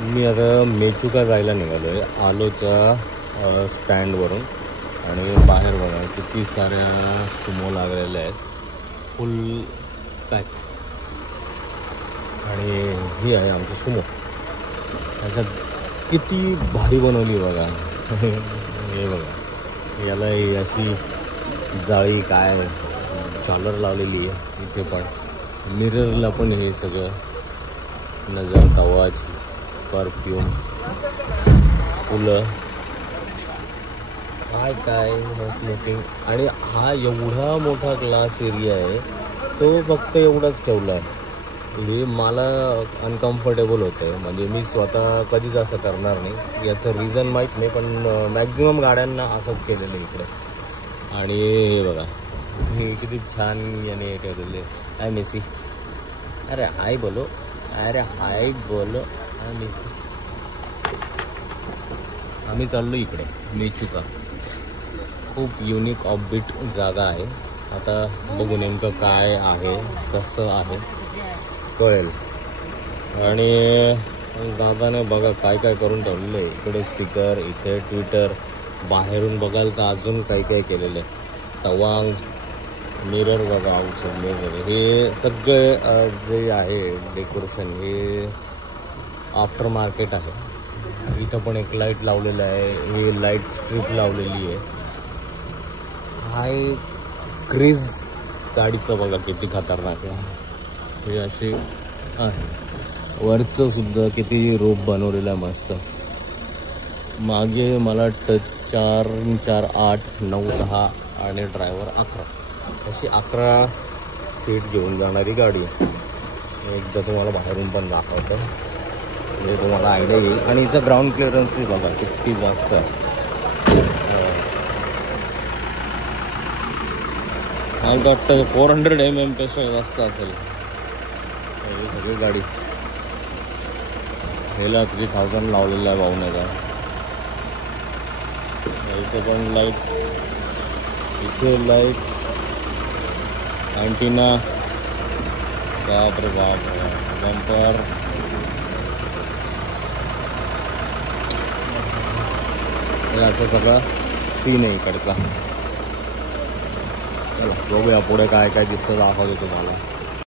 मी आता मेचुका जायला निघालो आहे आलोच्या स्टँडवरून. आणि बाहेर बघा किती साऱ्या सुमो लागलेल्या आहेत, फुल पॅक. आणि ही आहे आमची सुमो. त्याच्यात किती भारी बनवली बघा. हे बघा, याला ही अशी जाळी काय झालर लावलेली आहे इथे, पण मिररला पण हे सगळं नजर तवाची परफ्यूम फुलं काय काय स्मोकिंग. आणि हा एवढा मोठा ग्लास एरिया आहे, तो फक्त एवढाच ठेवला आहे. हे मला अनकम्फर्टेबल होतं आहे, म्हणजे मी स्वतः कधीच असं करणार नाही. याचं रिझन माहीत नाही, पण मॅक्झिमम गाड्यांना असंच केलेलं आहे इकडे. आणि हे बघा हे किती छान याने ठेवलेले. हाय मेसी, अरे हाय बोलो, अरे हाय बोलो, हाय मेसी. आम्ही चाललो इकडे मेचुका. खूप युनिक ऑफबीट जागा आहे. आता बघू नेमकं काय आहे, कसं आहे कळेल. आणि दादाने बघा काय काय करून ठेवलेलं आहे. इकडे स्पीकर, इथे ट्विटर, बाहेरून बघाल तर अजून काही काय केलेलं आहे. तवांग, मिरर बघा, आउटसाईड मिरर. हे सगळे जे आहे डेकोरेशन हे आफ्टर मार्केट आहे. इथं पण एक लाईट लावलेलं आहे, ही लाईट स्ट्रीप लावलेली आहे. हाय क्रेज गाडीचं बघा किती खतरनाक आहे. हे असे आहे, वरचं सुद्धा किती रोप बनवलेलं आहे मस्त. मागे मला वाटतं 4, 4, 8, 9, 10 आणि ड्रायव्हर 11, अशी 11 सीट घेऊन जाणारी गाडी. एकदा तुम्हाला बाहेरून पण दाखवतो म्हणजे तुम्हाला आयडिया येईल. आणि हिचं ग्राउंड क्लिअरन्स बघा किती जास्त आहे. मला वाटतं 400 mm पेक्षा जास्त असेल ही सगळी गाडी. ह्याला 3000 लावलेला आहे भावनेचा. इथे पण लाईट्स, इथे लाईट्स, अँटिना, बाप रे बाप, बंपर. हे असं सगळं सीन आहे इकडचा. चला बघूया पुढे काय काय दिसतं, दाखवतो तुम्हाला.